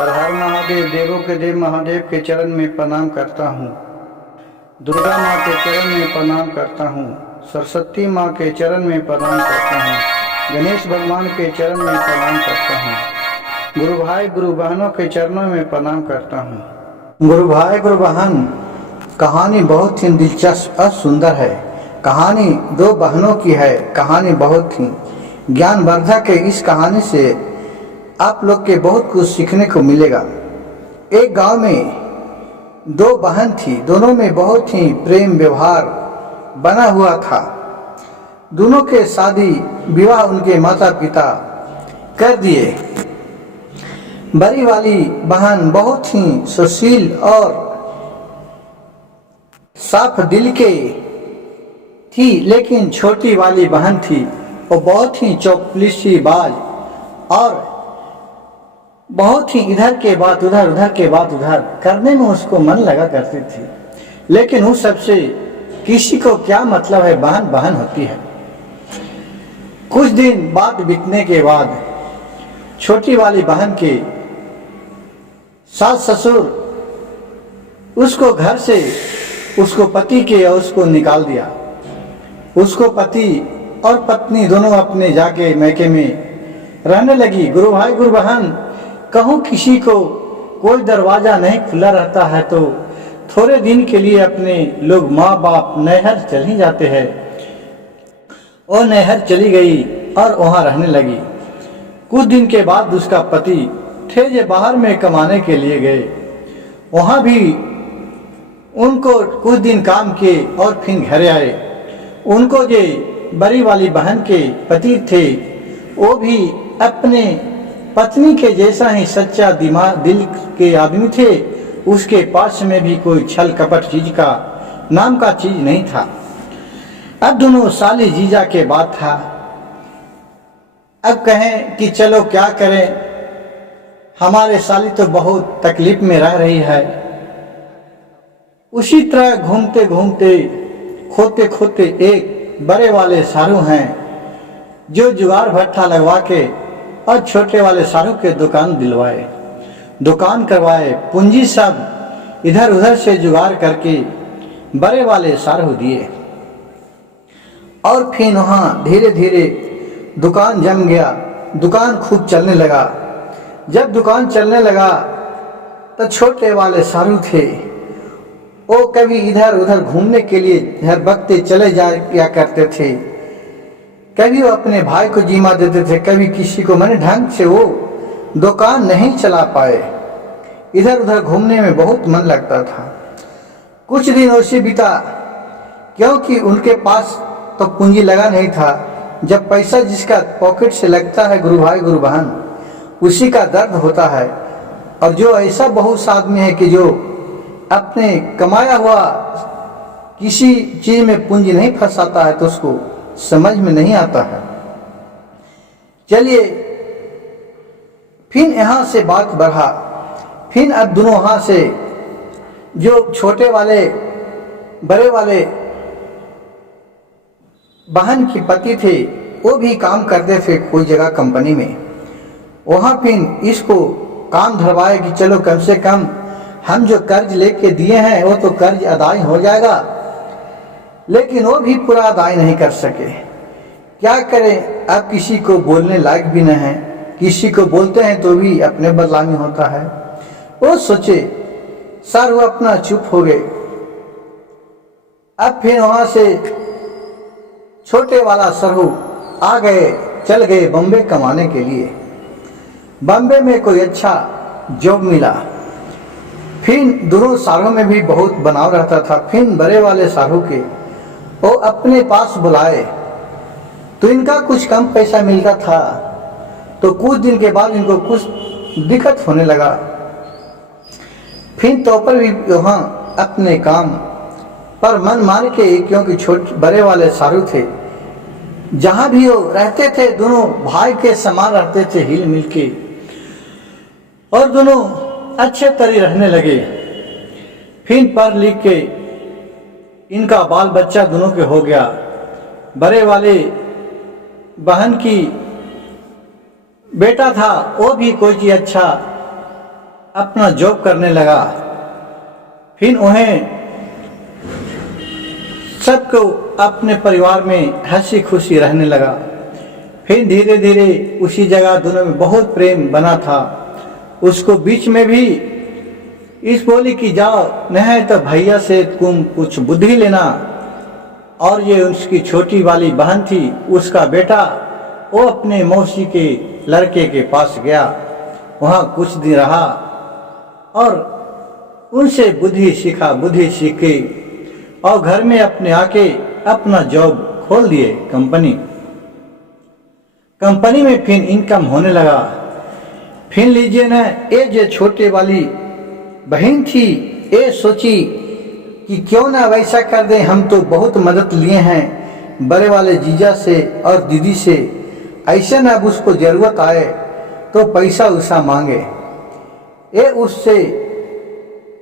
हर हर महादेव, देवों के देव महादेव के चरण में प्रणाम करता हूँ। दुर्गा माँ के चरण में प्रणाम करता हूँ। सरस्वती माँ के चरण में प्रणाम करता हूँ। गणेश भगवान के चरण में प्रणाम करता हूँ। गुरु भाई गुरु बहनों के चरणों में प्रणाम करता हूँ। गुरु भाई गुरु बहन, कहानी बहुत ही दिलचस्प और सुंदर है। कहानी दो बहनों की है। कहानी बहुत ही ज्ञानवर्धक है। इस कहानी से आप लोग के बहुत कुछ सीखने को मिलेगा। एक गांव में दो बहन थी। दोनों में बहुत ही प्रेम व्यवहार बना हुआ था। दोनों के शादी विवाह उनके माता पिता कर दिए। बड़ी वाली बहन बहुत ही सुशील और साफ दिल के थी, लेकिन छोटी वाली बहन थी वो बहुत ही चौपलिशीबाज और बहुत ही इधर के बात उधर, उधर के बात उधर करने में उसको मन लगा करती थी। लेकिन उस सबसे किसी को क्या मतलब है, बहन बहन होती है। कुछ दिन बाद बीतने के बाद छोटी वाली बहन के सास ससुर उसको घर से, उसको पति के और उसको निकाल दिया। उसको पति और पत्नी दोनों अपने जाके मैके में रहने लगी। गुरु भाई गुरु बहन, कहूँ किसी को कोई दरवाजा नहीं खुला रहता है तो थोड़े दिन के लिए अपने लोग माँ बाप नैहर चल ही जाते हैं। वो नैहर चली गई और वहाँ रहने लगी। कुछ दिन के बाद उसका पति थे जो बाहर में कमाने के लिए गए। वहाँ भी उनको कुछ दिन काम किए और फिर घर आए। उनको जो बड़ी वाली बहन के पति थे वो भी अपने पत्नी के जैसा ही सच्चा दिमाग दिल के आदमी थे। उसके पास में भी कोई छल कपट चीज का नाम का चीज नहीं था। अब दोनों साली जीजा के बात था। अब कहें कि चलो क्या करें, हमारे साली तो बहुत तकलीफ में रह रही है। उसी तरह घूमते घूमते खोते खोते एक बड़े वाले सारू हैं जो जुगाड़ भट्ठा लगवा के और छोटे वाले सारू के दुकान दिलवाए, दुकान करवाए। पूंजी सब इधर उधर से जुगाड़ करके बड़े वाले सारू दिए और फिर वहाँ धीरे धीरे दुकान जम गया। दुकान खूब चलने लगा। जब दुकान चलने लगा तो छोटे वाले सारू थे वो कभी इधर उधर घूमने के लिए हर वक्त चले जाया करते थे। कभी वो अपने भाई को जीमा देते थे, कभी किसी को। मैंने ढंग से वो दुकान नहीं चला पाए। इधर उधर घूमने में बहुत मन लगता था। कुछ दिन उसी बीता, क्योंकि उनके पास तो पूंजी लगा नहीं था। जब पैसा जिसका पॉकेट से लगता है गुरु भाई गुरु बहन, उसी का दर्द होता है। और जो ऐसा बहुत सा आदमी है कि जो अपने कमाया हुआ किसी चीज में पूंजी नहीं फंसाता है तो उसको समझ में नहीं आता है। चलिए फिर यहाँ से बात बढ़ा। फिर अब दोनों वहाँ से जो छोटे वाले बड़े वाले बहन की पति थे वो भी काम करते थे कोई जगह कंपनी में। वहाँ फिर इसको काम धरवाए कि चलो कम से कम हम जो कर्ज लेके दिए हैं वो तो कर्ज अदाई हो जाएगा। लेकिन वो भी पूरा अदाई नहीं कर सके। क्या करें, अब किसी को बोलने लायक भी नहीं है। किसी को बोलते हैं तो भी अपने बदलामी होता है। वो सोचे सर वो अपना चुप हो गए। अब फिर वहां से छोटे वाला सरहू आ गए, चल गए बम्बे कमाने के लिए। बम्बे में कोई अच्छा जॉब मिला। फिर दोनों सारों में भी बहुत बनाव रहता था। फिर बड़े वाले सारू के वो अपने पास बुलाए तो इनका कुछ कम पैसा मिलता था। तो कुछ दिन के बाद इनको कुछ दिक्कत होने लगा। फिर तो पर भी वहाँ अपने काम पर मन मार के, क्योंकि छोटे बड़े वाले सारू थे, जहाँ भी वो रहते थे दोनों भाई के समान रहते थे, हिल मिल के, और दोनों अच्छे तरह रहने लगे। फिर पढ़ लिख के इनका बाल बच्चा दोनों के हो गया। बड़े वाले बहन की बेटा था वो भी कोई चीज अच्छा अपना जॉब करने लगा। फिर उन्हें सबको अपने परिवार में हंसी खुशी रहने लगा। फिर धीरे धीरे उसी जगह दोनों में बहुत प्रेम बना था। उसको बीच में भी इस बोली कि जाओ नहीं तो भैया से तुम कुछ बुद्धि लेना। और ये उसकी छोटी वाली बहन थी, उसका बेटा, वो अपने मौसी के लड़के के पास गया, वहाँ कुछ दिन रहा और उनसे बुद्धि सीख के और घर में अपने आके अपना जॉब खोल दिए कंपनी में। फिर इनकम होने लगा। फिर लीजिए ना, ये जो छोटे वाली बहन थी, ये सोची कि क्यों ना वैसा कर दें, हम तो बहुत मदद लिए हैं बड़े वाले जीजा से और दीदी से, ऐसे ना अब उसको जरूरत आए तो पैसा उसा मांगे। ये उससे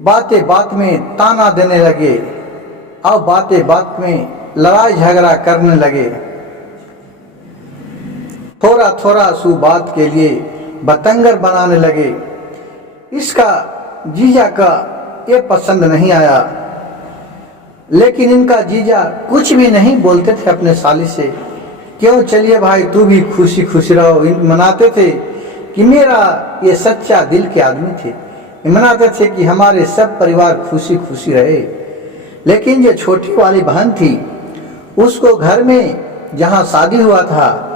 बातें बात में ताना देने लगे और बातें बात में लड़ाई झगड़ा करने लगे। थोड़ा थोड़ा सु बात के लिए बतंगर बनाने लगे। इसका जीजा का ये पसंद नहीं आया, लेकिन इनका जीजा कुछ भी नहीं बोलते थे अपने साली से। क्यों, चलिए भाई तू भी खुशी खुशी रहो। मनाते थे कि मेरा ये सच्चा दिल के आदमी थे, मनाते थे कि हमारे सब परिवार खुशी खुशी रहे। लेकिन ये छोटी वाली बहन थी, उसको घर में जहाँ शादी हुआ था,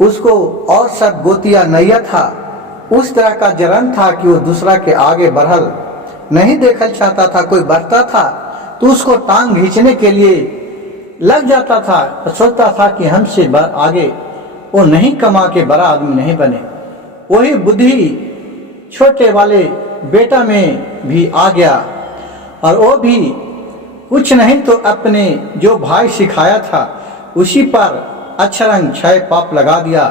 उसको और सब गोतिया नैया था। उस तरह का जलन था कि वो दूसरा के आगे बढ़ल नहीं देखल चाहता था। कोई बढ़ता था तो उसको टांग खींचने के लिए लग जाता था, सोचता था कि हमसे आगे वो नहीं कमा के बड़ा आदमी नहीं बने। वही बुद्धि छोटे वाले बेटा में भी आ गया और वो भी कुछ नहीं तो अपने जो भाई सिखाया था उसी पर अक्षरंग छय पाप लगा दिया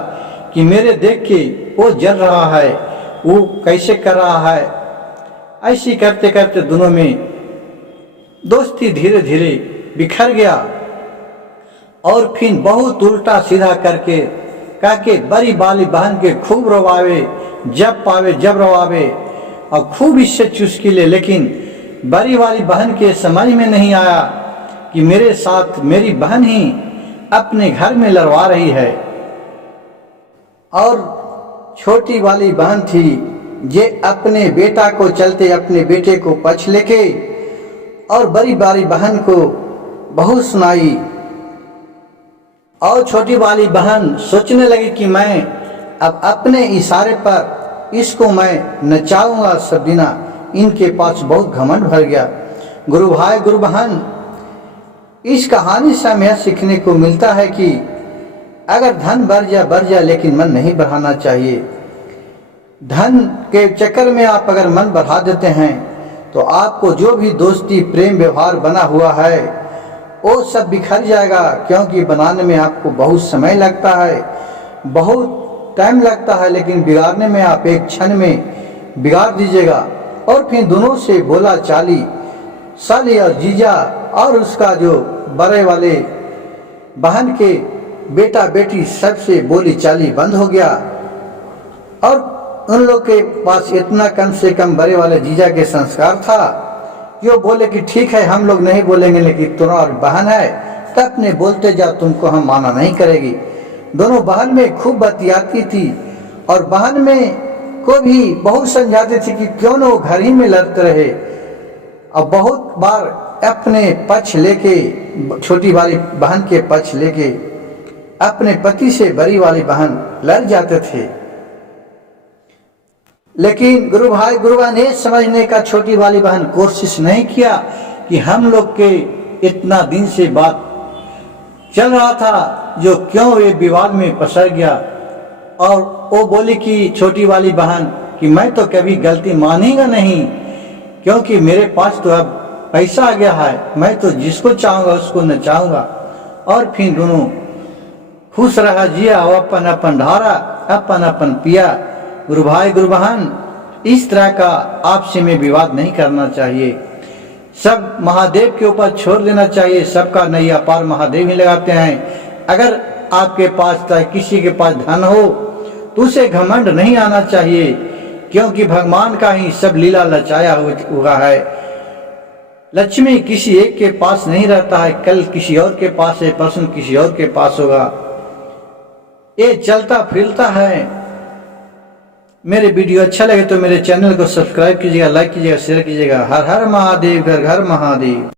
कि मेरे देख के वो जल रहा है, वो कैसे कर रहा है। ऐसी करते करते दोनों में दोस्ती धीरे धीरे बिखर गया। और फिर बहुत उल्टा सीधा करके बड़ी वाली बहन के खूब रोवावे, जब पावे जब रोवावे और खूब इससे चुस्की ले। लेकिन बड़ी वाली बहन के समझ में नहीं आया कि मेरे साथ मेरी बहन ही अपने घर में लड़वा रही है। और छोटी वाली बहन थी, ये अपने बेटा को चलते अपने बेटे को पछ लेके और बड़ी वाली बहन को बहुत सुनाई। और छोटी वाली बहन सोचने लगी कि मैं अब अपने इशारे पर इसको मैं नचाऊंगा सब दिना। इनके पास बहुत घमंड भर गया। गुरु भाई गुरु बहन, इस कहानी से हमें सीखने को मिलता है कि अगर धन बढ़ जाए लेकिन मन नहीं बढ़ाना चाहिए। धन के चक्कर में आप अगर मन बढ़ा देते हैं तो आपको जो भी दोस्ती प्रेम व्यवहार बना हुआ है वो सब बिखर जाएगा। क्योंकि बनाने में आपको बहुत समय लगता है, बहुत टाइम लगता है, लेकिन बिगाड़ने में आप एक क्षण में बिगाड़ दीजिएगा। और फिर दोनों से बोला चाली, साली और जीजा और उसका जो बड़े वाले बहन के बेटा बेटी सबसे बोली चाली बंद हो गया। और उन लोग के पास इतना कम से कम बड़े वाले जीजा के संस्कार था कि वो बोले कि ठीक है हम लोग नहीं बोलेंगे, लेकिन तुम्हारी बहन है तब अपने बोलते जाओ, तुमको हम माना नहीं करेगी। दोनों बहन में खूब बतियाती थी और बहन में को भी बहुत समझाते थे कि क्यों न वो घर ही में लड़ते रहे। और बहुत बार अपने पक्ष लेके, छोटी वाली बहन के पक्ष लेके अपने पति से बड़ी वाली बहन लड़ जाते थे। लेकिन गुरु भाई गुरु बहन ने समझने का छोटी वाली बहन कोशिश नहीं किया कि हम लोग के इतना दिन से बात चल रहा था जो क्यों ये विवाद में पसर गया। और वो बोली कि छोटी वाली बहन कि मैं तो कभी गलती मानेगा नहीं, क्योंकि मेरे पास तो अब पैसा आ गया है, मैं तो जिसको चाहूँगा उसको नचाऊंगा। और फिर दोनों खुश रहा, जिया, अपन अपन ढारा, अपन अपन पिया। गुरु भाई गुरु बहन, इस तरह का आपसे में विवाद नहीं करना चाहिए। सब महादेव के ऊपर छोड़ देना चाहिए। सबका नैया पार महादेव ही लगाते हैं। अगर आपके पास चाहे किसी के पास धन हो तो उसे घमंड नहीं आना चाहिए क्योंकि भगवान का ही सब लीला लचाया हुआ है। लक्ष्मी किसी एक के पास नहीं रहता है, कल किसी और के पास है, परसों किसी और के पास होगा। ये चलता फिरता है। मेरे वीडियो अच्छा लगे तो मेरे चैनल को सब्सक्राइब कीजिएगा, लाइक कीजिएगा, शेयर कीजिएगा। हर हर महादेव, घर घर महादेव।